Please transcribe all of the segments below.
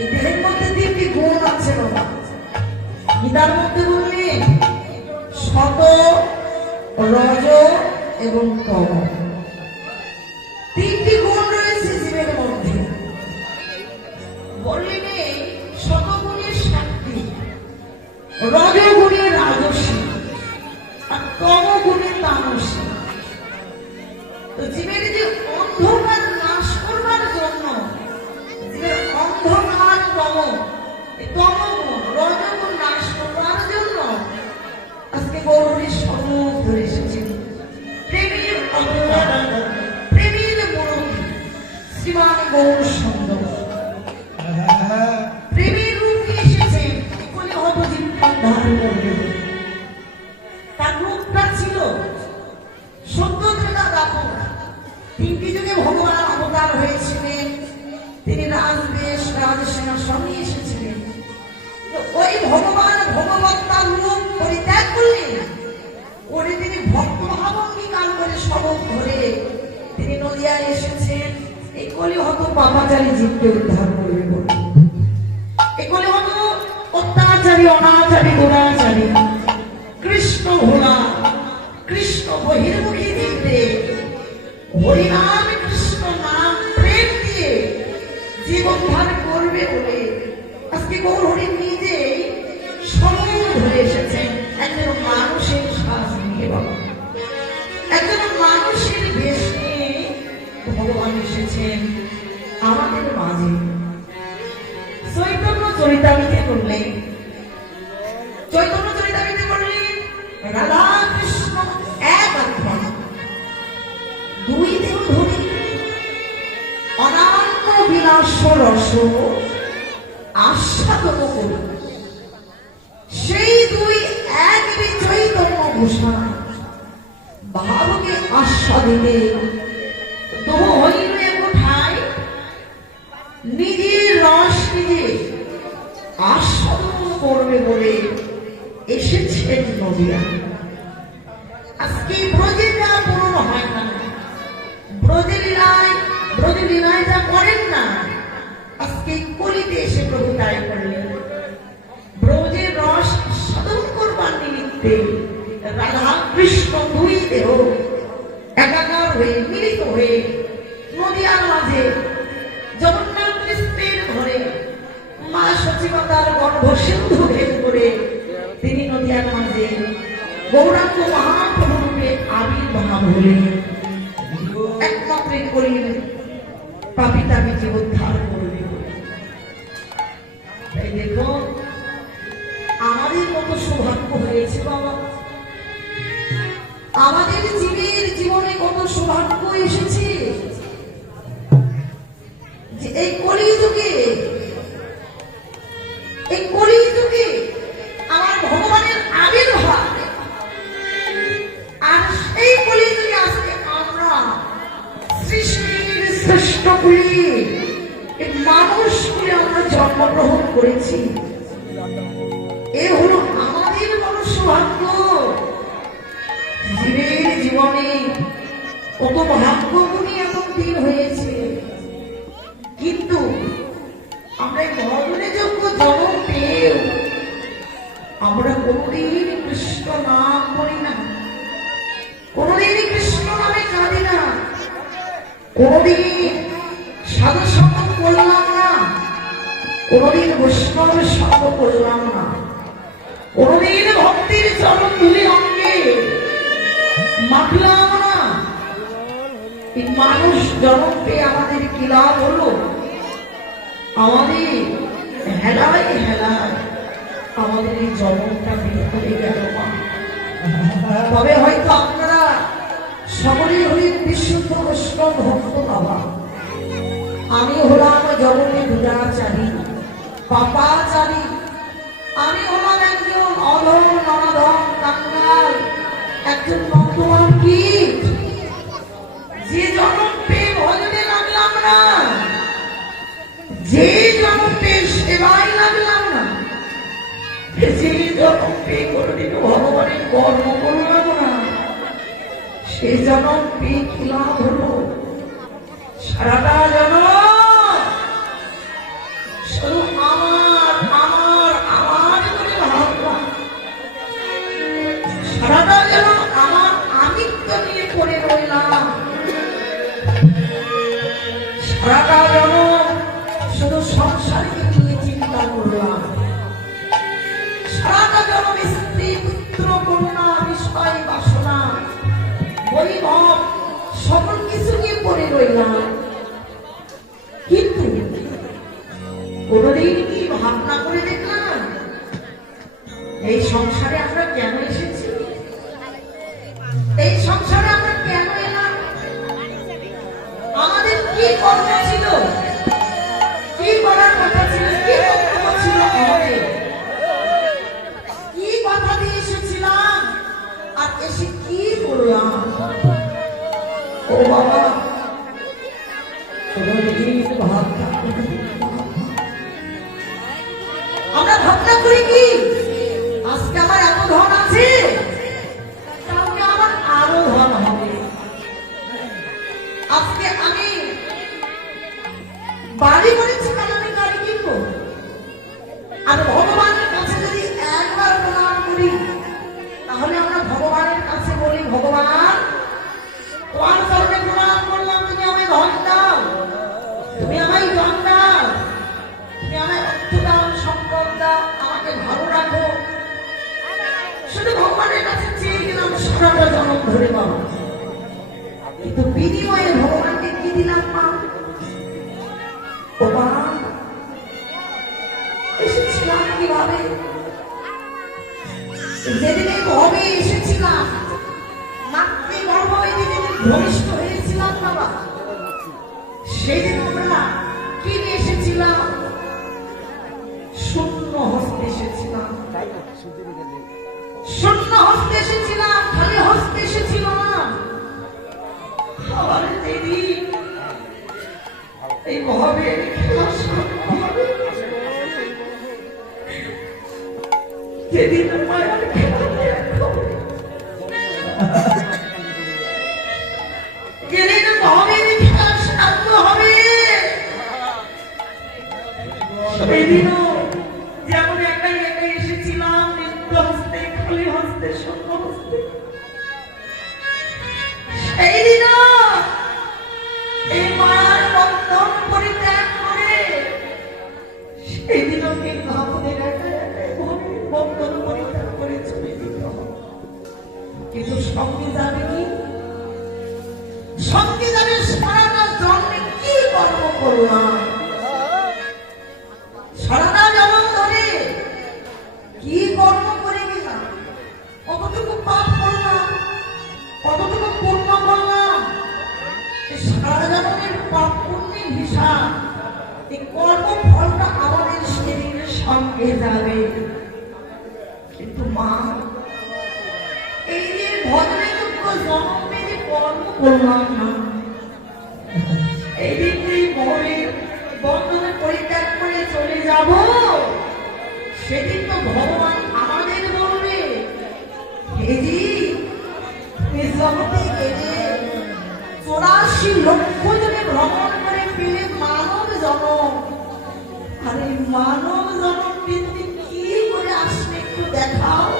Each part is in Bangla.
এই দেহের মধ্যে তিনটি গুণ আছে বাবা। গীতার মধ্যে বললি সত, রজ এবং তম, তিনটি গুণ রয়েছে জীবের মধ্যে। বললি নেই শতগুণের শক্তি, রজগুণের রাজসী আর তমগুণের তামসী। তো জীবের যে অন্ধকার নাশ করবার জন্য, জীবের অন্ধকার তমগুণ রজগুণ নাশ করবার জন্য আজকে গৌরীর স্বরূপ ধরে এসেছেন। প্রেমের অবতার, প্রেমের মূর্তি শ্রীমান গৌর সুন্দর প্রেমের রূপ নিয়ে এসেছেন। বলে অবজীব ধারণ করবে। তার রূপটা ছিল সত্য ত্রেতা দাপর, তিনটি যুগে ভগবান অবতার হয়েছিলেন। তিনি রাজবেশ রাজসেনা সব নিয়ে এসেছিলেন। ওই ভগবান ভগবত্তার রূপ পরিত্যাগ করলেন, করে তিনি ভক্ত ভাব অঙ্গীকার করে শপথ ধরে তিনি নদিয়ায় এসেছেন এই কলিহত পাপাচারী জীবকে উদ্ধার করবে বলে। এই কলিহত অত্যাচারী অনাচারী দুরাচারী কৃষ্ণ ভোলা কৃষ্ণ বহির্মুখী জীবদের হরিনাম কৃষ্ণ নাম প্রেম দিয়ে জীবোদ্ধার করবে বলে আজকে গৌর হরি নিজেই সময় ধরে এসেছেন। একজন মানুষের শ্বাস নিয়ে বাবা, একজন মানুষের বেশ নিয়ে ভগবান এসেছেন আমাদের মাঝে। চৈতন্য চরিতামৃতে করলেন, চৈতন্য চরিতামৃতে করলেন রাধা কৃষ্ণ এক আত্মা, দুই দেহ ধরি অনন্ত বিলাস রস আস্বাদন করুন। সেই দুই এক চৈতন্য ঘোষণা ভাবকে আস্বাদিতে তবু হইল কোথায় নিজের রস নিজে আস্বাদন করবে বলে এসেছেন নদিয়া। আজকে ব্রজেটা পূরণ হয় না, ব্রজে লীলায় যা করেন না, আজকে কলিতে এসে প্রভু তাই করলেন। ব্রজের রস সাধন করবার নিমিত্তে রাধা কৃষ্ণ দুই দেহ একাকার হয়ে মিলিত হয়ে নদিয়ার মাঝে জগন্নাথ কৃষ্ণের ঘরে মা সচিবতার গর্ভ সিন্ধু ভেদ করে তিনি নদিয়ার মাঝে গৌরাঙ্গ মহাপ্রভু রূপে আবির্ভাব হলেন। একমাত্র করিলেন পাপিতাকে জীবোদ্ধার করবে। তাই দেখো আমাদের কত সৌভাগ্য হয়েছে বাবা, আমাদের জীবের জীবনে কত সৌভাগ্য এসেছে যে এই কলিযুগে আমার ভগবানের আবির্ভাব। আর সেই কলিযুগে আজকে আমরা সৃষ্টির শ্রেষ্ঠ কুলি মানুষ কুলে আমরা জন্মগ্রহণ করেছি। এ হলো আমাদের বড় সৌভাগ্য। জীবের জীবনে কত ভাগ্যগুণী এত দিন হয়েছে, কিন্তু আমরা মরণে যোগ্য জন্ম পেয়েও আমরা কোনদিন কৃষ্ণ নাম করি না, কোনদিন কৃষ্ণ নামে কাঁদি না, কোনদিন সাধু সঙ্গ করলাম না, কোনদিন বৈষ্ণবের সঙ্গ করলাম না, কোনদিন ভক্তির চরণ ধুলি অঙ্গে মাখলাম না। এই মানুষ জন্ম পেয়ে আমাদের কি লাভ হলো? আমাদের হেলায় আমাদের এই জন্মটা বের গেল। তবে হয়তো আপনারা সকলেই হলেন বিশুদ্ধ বৈষ্ণব ভক্ত বাবা, আমি হলাম জগতে দুরাচারী পাপাচারী, আমি হলাম একজন অধম নরাধম কাঙ্গাল, একজন বর্তমান কীট। যে জন্ম পেয়ে ভজনে লাগলাম না, যে জন্ম পেয়ে সেবায় লাগলাম না, যে জন্ম পেয়ে কোনদিন ভগবানের কর্ম করলাম না, সে জন্ম পেয়ে কি লাভ হলো? সারাটা জন্ম শুধু সারাটা জনম শুধু সংসারকে নিয়ে চিন্তা করলাম, সারাটা জনম স্ত্রী পুত্র কন্যা বিষয় বাসনা বৈভব সকল কিছুকে করে রইলাম, কিন্তু কোনদিন কি ভাবনা করে দেখলাম এই সংসারে আমরা কেন এসেছি, এই সংসারে আমরা কেন এলাম, আমাদের কি কর্ম ছিল, কি করার কথা ছিল, কি কর্তব্য ছিল, আমাদের কি কথা দিয়ে এসেছিলাম আর এসে কি করলাম। ও বাবা, আমরা ভাবনা করি কি আজকে আমার এত ধন আছে, কালকে আমার আরো ধন হবে, আজকে আমি বাড়ি করেছি কাল আমি গাড়ি কিনবো, আর ভগবানের কাছে যদি একবার প্রণাম করি তাহলে আমরা ভগবানের কাছে বলি, ভগবান তোমার চরণে প্রণাম করলাম, তুমি আমায় ধন দাও, তুমি আমায় ধন দাও, তুমি আমায় অর্থ দাও, সম্পদ দাও, আমাকে ভালো রাখো, শুধু ভগবানের কাছে চেয়ে গেলাম সারাটা জনম ধরে পাবো, কিন্তু বিনিময়ে ভগবানকে কি দিলাম মা, ও মা এসেছিলাম কিভাবে, যেদিনে ভবে এসেছিলাম মাতৃগর্ভ যেদিন ভূমিষ্ঠ হয়েছিলাম বাবা, সেদিন আমরা কি নিয়ে এসেছিলাম, শূন্য হস্তে এসেছিলাম, শূন্য হস্তে এসেছিলাম, খালি হস্তে এসেছিলাম, আবার যেদিন এই ভবের খেলা শুরু হবে, যেদিন মায়ের খেলা যেদিন ভবের খেলা শান্ত হবে, সেদিনও যেমন একাই একাই এসেছিলাম নিত্য হস্তে, খালি হস্তে, শূন্য হস্তে, সেই দিনও এই মায়ার বন্ধন পরিত্যাগ করে, সেই দিনও কিন্তু আমাদের একাই একাই ভবের বন্ধন পরিত্যাগ করে চলে যেতে হবে, কিন্তু সঙ্গে যাবে কি, সঙ্গে যাবে সারাটা জন্মে কি কর্ম করলাম, সারাটা জন্ম ধরে কি কর্ম করে গেলাম, কতটুকু পাপ করলাম, কতটুকু পুণ্য করলাম, সারা জন্মের পাপ পুণ্যের হিসাব, এই কর্মফলটা আমাদের শরীরের সঙ্গে যাবে, কিন্তু মা এই যে ভজনে যোগ্য জন্ম পেয়ে কর্ম করলাম না, এই দিন যে ভবের বন্ধনে পরিত্যাগ করে চলে যাব, সেদিন তো ভগবান আমাদের বলবে, হে জি তুমি জগতে গেলে 84 লক্ষ জনে ভ্রমণ করে পেলে মানব জনম, আর এই মানব জনম পেতে কি করে আসলে একটু দেখাও,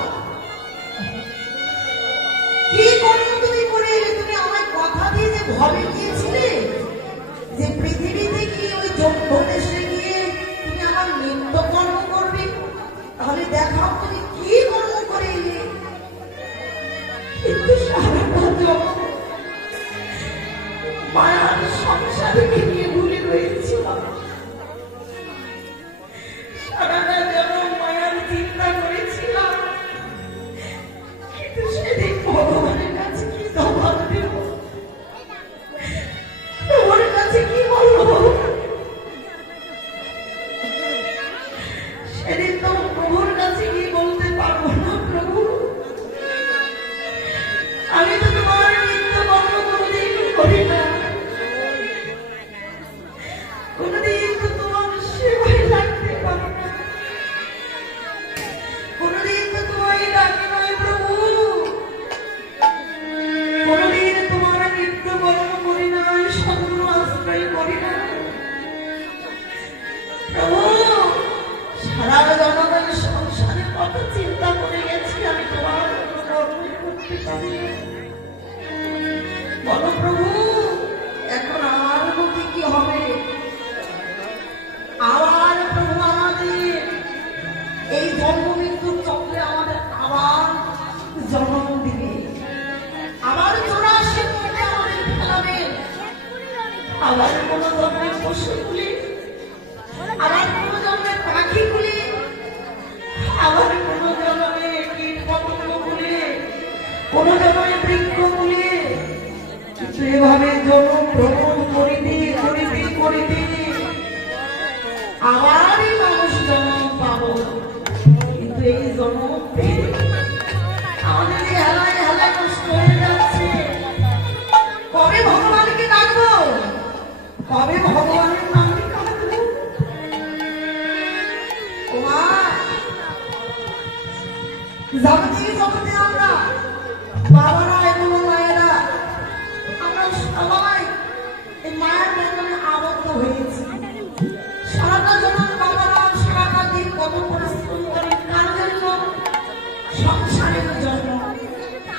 কি কর্ম তুমি করে এলে, তুমি আমায় কথা দিয়ে যে ভবে গিয়েছিলে যে পৃথিবীতে গিয়ে ওই যজ্ঞ দেশে গিয়ে তুমি আমার নিত্য কর্ম করবে, তাহলে দেখাও তুমি কি কর্ম করে এলে, কিন্তু সারাটা জন্ম মায়ার সংসারকে নিয়ে ভুলে রয়েছিলাম, সারাটা জন্ম মায়ার চিন্তা করেছিলাম, কিন্তু সেদিন ভগবানের কাছে কি জবাব দেব, তোমার কাছে কি বলবো, সেদিন তো প্রভুর কাছে কি বলতে পারবো না, প্রভু আমি তো তোমার নিত্য কর্ম কোনোদিন করি না, কোনোদিন তো তোমার সেবায় লাগতে পারি না, কোনোদিন তো তোমায় ডাকি নয় প্রভু, কোনোদিন তোমার নিত্য কর্ম করি না, সাধু আশ্রয় করি না, প্রভু সারা জনগণ সংসারের কথা চিন্তা করে গেছি, আমি তোমার কর্মই করতে পারি না, বলো প্রভু এখন আর গতি কি হবে, কোনো জন্মে পশু কুলি, আবার কোনো জন্মে পাখি কুলি, আবার কোনো জন্মে কীট পতঙ্গ কুলি, কোনো জন্মে বৃক্ষ কুলি। কিন্তু এভাবে জন্ম ভ্রমণ করিতে করিতে করিতে আবারই মানুষ জন্ম পাবো। কিন্তু এই জন্ম পেয়ে আমাদের হেলায় হেলায় নষ্ট হয়ে যাচ্ছে। কবে ভগবানকে ডাকবো, কবে ভগবানের নামে ডাকবো? ওমা, জগতে জগতে আমরা বাবারা এবং মায়েরা আমরা সবাই এই মায়ের বন্ধনে আবদ্ধ হয়েছি। সারাটা জীবন বাবারা সারাটা দিন কত পরিশ্রম করে কার জন্য? সংসারের জন্য।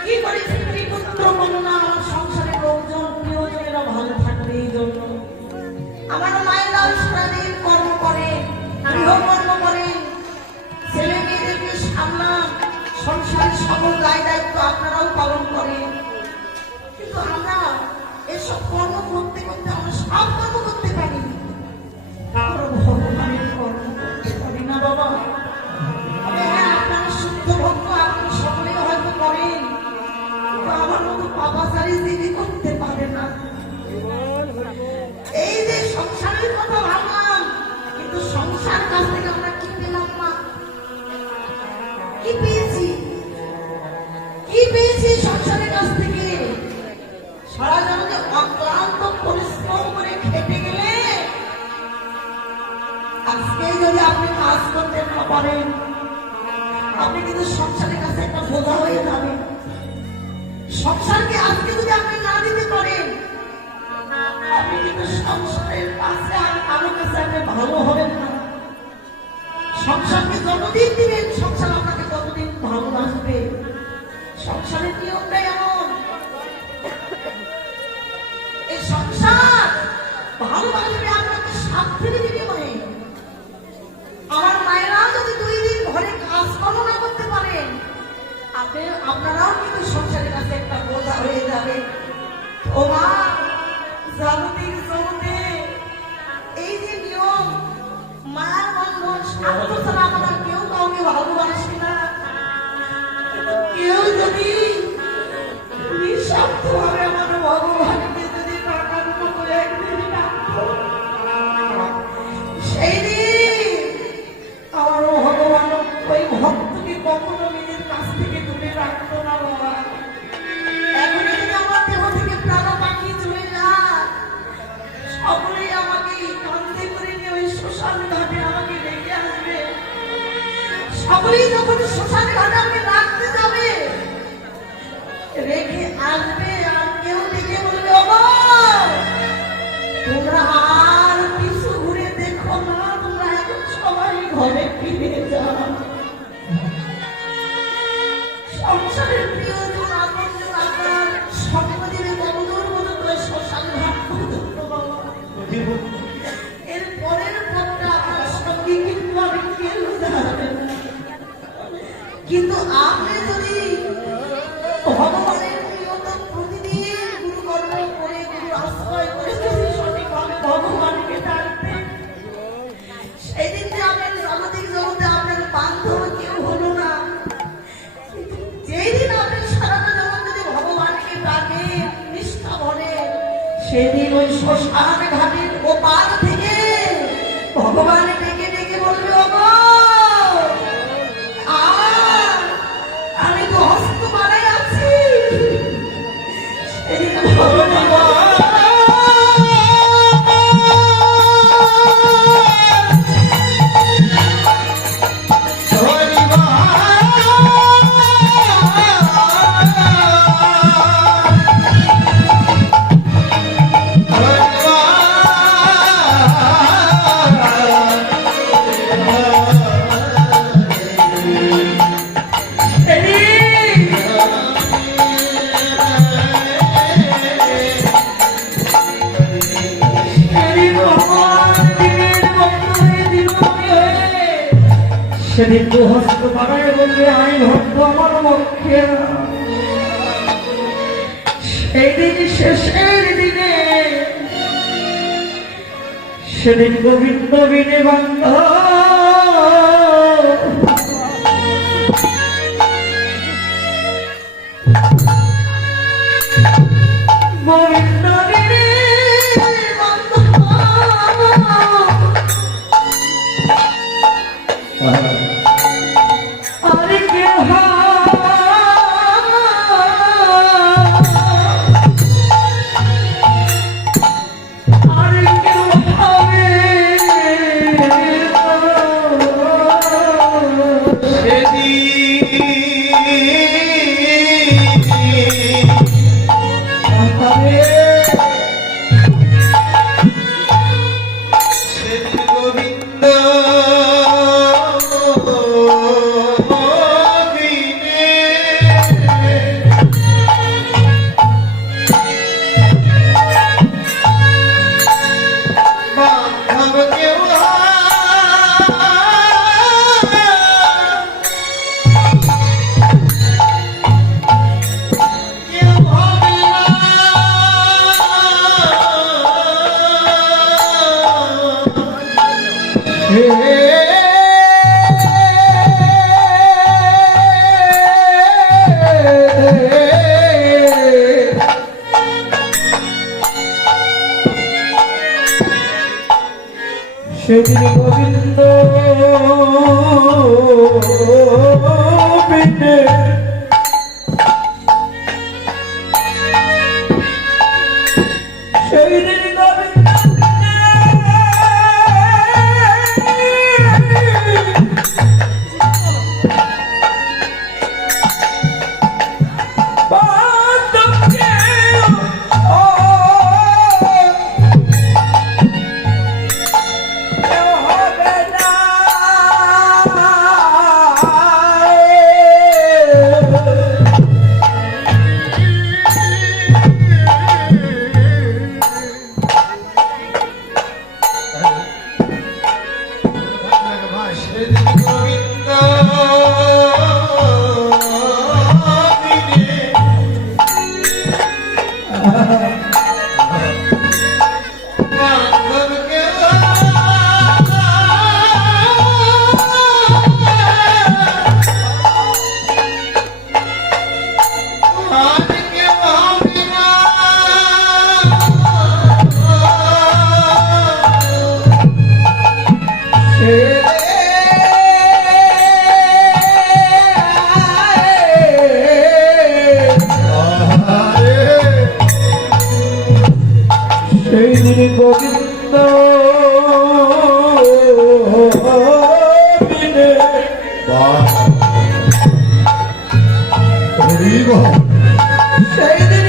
কি করেছি? পুত্র কন্যা আমার সংসারের লোকজন প্রিয়জনেরা ভালো থাকবে এই জন্য। আমার মায়েরা সারাদিন কর্ম করে, গৃহকর্ম করে, ছেলে মেয়েদেরকে সামলান, সংসারের সকল দায় দায়িত্ব আপনারাও পালন করেন। কিন্তু আমরা এসব কর্ম করতে করতে আমরা সব কর্ম করতে পারি, ভগবানের কর্ম করতে পারি না বাবা। হ্যাঁ, আপনারা শুদ্ধ ভক্ত, আপনি সকলে হয়তো করেন, কিন্তু আমার মতো পাপাচারী যিনি করতে পারে না। এই যে সংসারের কথা ভাবলাম, কিন্তু সংসার কাছ থেকে আমরা কি পেলাম না? কি পেয়েছি? কি পেয়েছি সংসারের কাছ থেকে? সারা জগতে অক্লান্ত পরিশ্রম করে খেটে গেলে আজকে যদি আপনি কাজ করতে না পারেন, আপনি কিন্তু সংসারের কাছে একটা বোঝা হয়ে যাবেন। সংসারকে আজকে যদি আপনি না দিতে পারেন, আপনি কিন্তু সংসারের কাছে আর কারো কাছে আপনি ভালো হবেন না। সংসারকে যতদিন দিবেন, সংসার আপনাকে ততদিন ভালোবাসবে। সংসারের নিয়মটাই এমন। এই সংসার ভালোবাসবে আপনাকে স্বার্থের বিনিময়ে। আমার মায়েরা যদি 2 দিন ঘরে কাজকর্ম না করতে পারেন, আপনারাও কিন্তু সংসারের কাছে একটা বোঝা হয়ে যাবে। ও মা, জাগতিক জগতে এই যে নিয়ম, মায়ের বন্ধন, স্বার্থ ছাড়া আমরা কেউ কাউকে ভালোবাসি না। কেউ যদি নিঃস্বার্থ ভাবে আমার ভগবানকে যদি টাকার মতো একদিন ডাকতো, সেই দিন আমার ভগবান ওই ভক্তকে কখনো নিজের কাছ থেকে দূরে রাখতো না বাবা। এখন যদি আমার দেহ থেকে প্রাণ পাখি চলে যায়, সকলেই আমাকে কাঁদতে করে নিয়ে ওই শ্মশান ঘাটে আমাকে রেখে আসবে। সকলেই যখন শ্মশান ঘাটে আমাকে রাখতে যাবে, রেখে আসবে, আর কেউ দেখে বলবে, ওগো তোমরা আর কিছু ঘুরে দেখো না, তোমরা এখন সবাই ঘরে ফিরে যাও। সংসারের প্রিয়জন আপনজন আপনার সঙ্গ দিলে কতদূর পর্যন্ত শ্মশান ঘাট পর্যন্ত বাবা। এর পরের পথটা আপনার সঙ্গে কিন্তু আমি কেউ যাবে না। কিন্তু আপনি যদি ভগবানের নিয়ত প্রতিদিন গুরুকর্ম করে, গুরু আশ্রয় করে যদি সঠিকভাবে ভগবানকে ডাকতেন, সেদিন যে আপনার জাগতিক জগতে আপনার বান্ধব কেউ হলো না। যেই দিন আপনি সারাটা জগৎ যদি ভগবানকে ডাকেন নিষ্ঠা ভরে, সেদিন ওই শ্মশান ঘাটের ওপার থেকে ভগবান ডেকে ডেকে বলবে, ওগো আমি তো হস্ত বাড়াই আছি। সেদিন ভগবান সেদিন দু হস্ত বাড়ায় বলবে, আমি ভক্ত আমার পক্ষে। সেই দিন শেষের দিনে সেদিন গোবিন্দ বিনে বান্ধব গোবিন্দ বিনে আর কেউ সেদিন গোবিন্দ বিনে সেদিন গোবিন্দ গোবিন্দ বিনে সেই দিন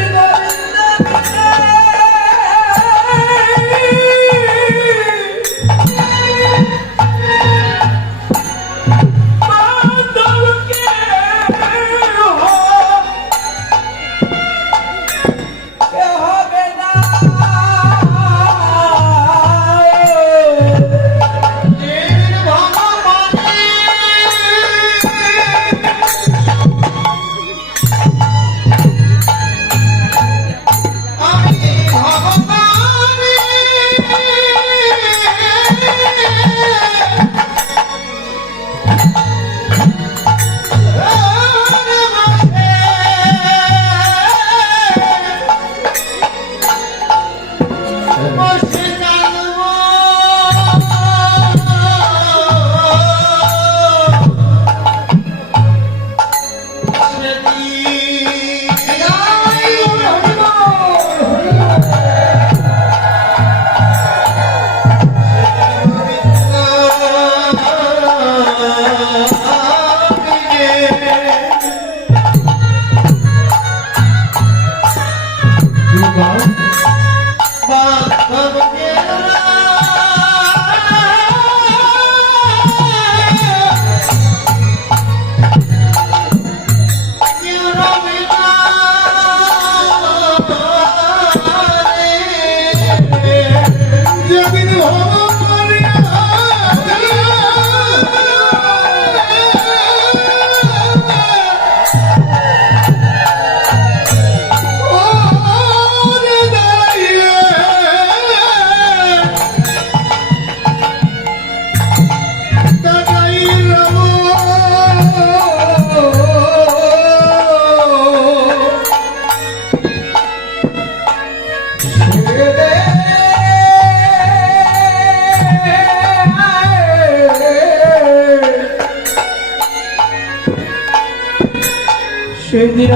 সেদিন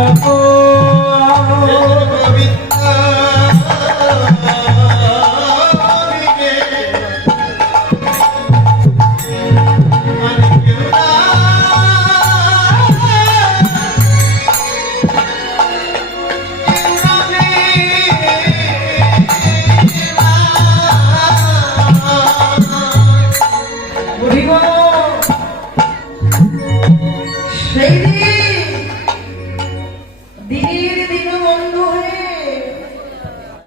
সেই দিন